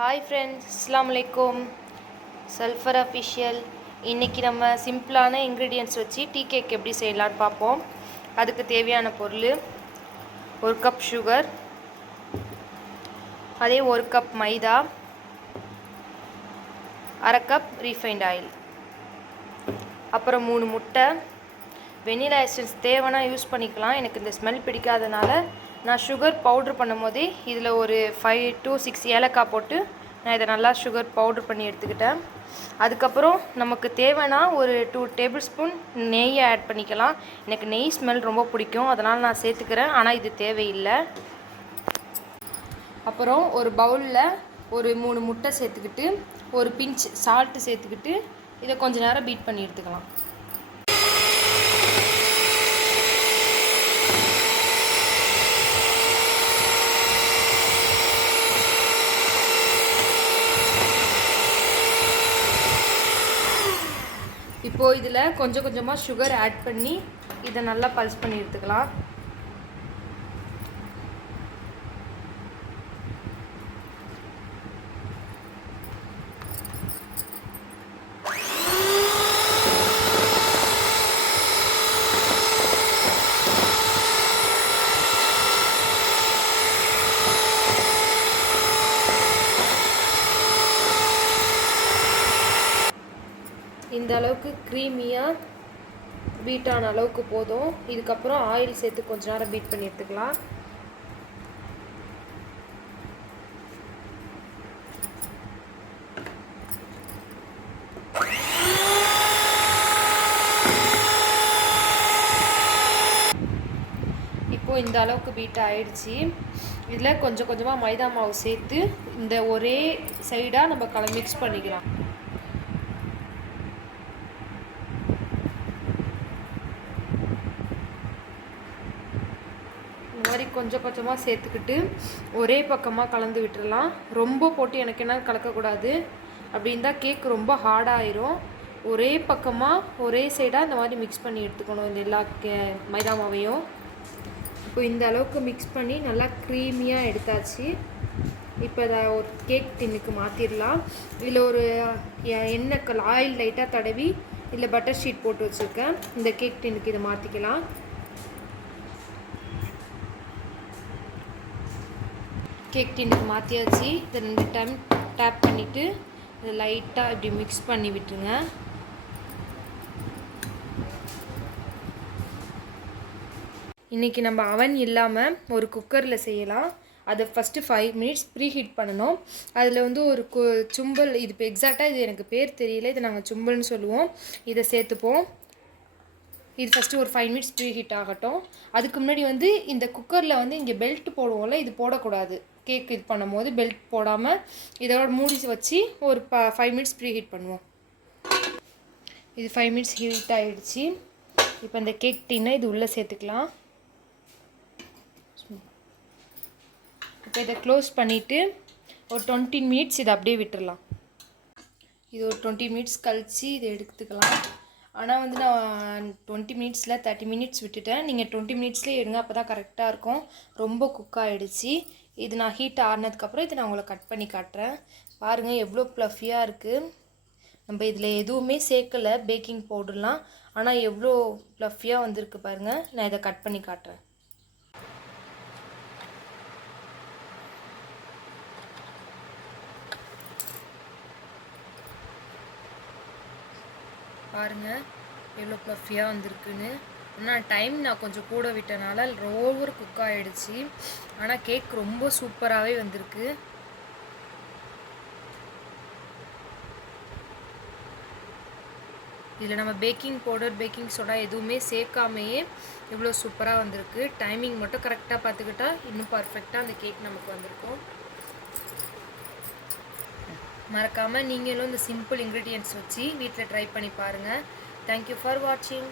Hi friends அஸ்லாம் வலைக்கும் sulphur official இன்றைக்கி நம்ம சிம்பிளான இன்க்ரீடியன்ஸ் வச்சு டீ கேக் எப்படி செய்யலான்னு பார்ப்போம். அதுக்கு தேவையான பொருள் ஒரு கப் சுகர் அதே ஒரு கப் மைதா அரை கப் ரீஃபைண்ட் ஆயில் அப்புறம் மூணு முட்டை. வெனிலா எசன்ஸ் தேவைன்னா யூஸ் பண்ணிக்கலாம். எனக்கு இந்த ஸ்மெல் பிடிக்காதனால நான் சுகர் பவுட்ரு பண்ணும் போதே இதில் ஒரு ஃபைவ் டு சிக்ஸ் ஏலக்காய் போட்டு நான் இதை நல்லா சுகர் பவுட்ரு பண்ணி எடுத்துக்கிட்டேன். அதுக்கப்புறம் நமக்கு தேவைன்னா ஒரு டூ டேபிள் ஸ்பூன் நெய்யை ஆட் பண்ணிக்கலாம். எனக்கு நெய் ஸ்மெல் ரொம்ப பிடிக்கும். அதனால் நான் சேர்த்துக்கிறேன். ஆனால் இது தேவையில்லை. அப்புறம் ஒரு பவுலில் ஒரு மூணு முட்டை சேர்த்துக்கிட்டு ஒரு பிஞ்ச் சால்ட்டு சேர்த்துக்கிட்டு இதை கொஞ்சம் நேரம் பீட் பண்ணி எடுத்துக்கலாம். இப்போது இதில் கொஞ்சம் கொஞ்சமாக சுகர் ஆட் பண்ணி இதை நல்லா பல்ஸ் பண்ணி எடுத்துக்கலாம். இந்த அளவுக்கு க்ரீமியாக பீட் ஆன அளவுக்கு போதும். இதுக்கப்புறம் ஆயில் சேர்த்து கொஞ்ச நேரம் பீட் பண்ணி எடுத்துக்கலாம். இப்போது இந்த அளவுக்கு பீட் ஆயிடுச்சு. இதில் கொஞ்சம் கொஞ்சமாக மைதா மாவு சேர்த்து இந்த ஒரே சைடாக நம்ம கல மிக்ஸ் பண்ணிக்கலாம். மாதிரி கொஞ்சம் கொஞ்சமாக சேர்த்துக்கிட்டு ஒரே பக்கமாக கலந்து விட்டுடலாம் ரொம்ப போட்டு எனக்கு என்ன கலக்கக்கூடாது? அப்படின்னு தான் கேக் ரொம்ப ஹார்டாயிரும் ஒரே பக்கமாக ஒரே சைடாக இந்த மாதிரி மிக்ஸ் பண்ணி எடுத்துக்கணும். இந்த எல்லா கே மைதா மாவையும். இப்போ இந்த அளவுக்கு மிக்ஸ் பண்ணி நல்லா க்ரீமியாக எடுத்தாச்சு. இப்போ அதை ஒரு கேக் டின்னுக்கு மாற்றிடலாம் இதில் ஒரு எண்ணெய் கல் ஆயில் லைட்டாக தடவி இதில் பட்டர் ஷீட் போட்டு வச்சுருக்கேன். இந்த கேக் டின்னுக்கு இதை மாற்றிக்கலாம் கேக் டின்னுக்கு மாற்றியாச்சு இதை ரெண்டு டைம் டேப் பண்ணிவிட்டு இதை லைட்டாக இப்படி மிக்ஸ் பண்ணி விட்டுருங்க. இன்றைக்கி நம்ம அவன் இல்லாமல் ஒரு குக்கரில் செய்யலாம். அதை first five minutes preheat பண்ணணும். அதில் வந்து ஒரு கு சும்பல் இது இப்போ எக்ஸாக்டாக இது எனக்கு பேர் தெரியல. இதை நாங்கள் சும்பல்னு சொல்லுவோம். இதை சேர்த்துப்போம். இது ஃபஸ்ட்டு ஒரு ஃபைவ் மினிட்ஸ் ப்ரீ ஹீட் ஆகட்டும். அதுக்கு முன்னாடி வந்து இந்த குக்கரில் வந்து இங்கே பெல்ட் போடுவோம்ல இது போடக்கூடாது. கேக் இது பண்ணும் போது பெல்ட் போடாமல் இதோட மூடி வச்சு ஒரு ப ஃபைவ் மினிட்ஸ் ப்ரீ ஹீட் பண்ணுவோம். இது ஃபைவ் மினிட்ஸ் ஹீட் ஆகிடுச்சு இப்போ இந்த கேக் டீனை இது உள்ளே சேர்த்துக்கலாம். இப்போ இதை க்ளோஸ் பண்ணிவிட்டு ஒரு டுவெண்ட்டி மினிட்ஸ் இதை அப்படியே விட்டுடலாம் இது ஒரு டுவெண்ட்டி மினிட்ஸ் கழித்து இதை எடுத்துக்கலாம். ஆனால் வந்து நான் டுவெண்ட்டி மினிட்ஸில் தேர்ட்டி மினிட்ஸ் விட்டுட்டேன். நீங்கள் டுவெண்ட்டி மினிட்ஸ்லேயே எடுங்க அப்போ தான் கரெக்டாக இருக்கும். ரொம்ப குக் ஆகிடுச்சி இது நான் ஹீட் ஆறினதுக்கப்புறம் இதை நான் உங்களை கட் பண்ணி காட்டுறேன். பாருங்கள் எவ்வளோ ப்ளஃபியாக இருக்குது நம்ம இதில் எதுவுமே சேர்க்கலை. பேக்கிங் பவுடர்லாம் ஆனால் எவ்வளோ ப்ளஃபியாக வந்திருக்கு பாருங்கள் நான் இதை கட் பண்ணி காட்டுறேன். பாருங்கள் எவ்வளோ ப்ளஃபியாக வந்திருக்குன்னு. ஆனால் டைம் நான் கொஞ்சம் கூட விட்டனால ஓவர் குக் ஆகிடுச்சு ஆனால் கேக் ரொம்ப சூப்பராகவே வந்திருக்கு. இதில் நம்ம பேக்கிங் பவுடர் பேக்கிங் சோடா எதுவுமே சேர்க்காமையே இவ்வளோ சூப்பராக வந்திருக்கு. டைமிங் மட்டும் கரெக்டாக பார்த்துக்கிட்டா இன்னும் பர்ஃபெக்டாக அந்த கேக் நமக்கு வந்திருக்கும். மறக்காமல் நீங்களும் இந்த சிம்பிள் இன்க்ரீடியன்ட்ஸ் வச்சு வீட்டில் ட்ரை பண்ணி பாருங்கள் தேங்க்யூ ஃபார் வாட்சிங்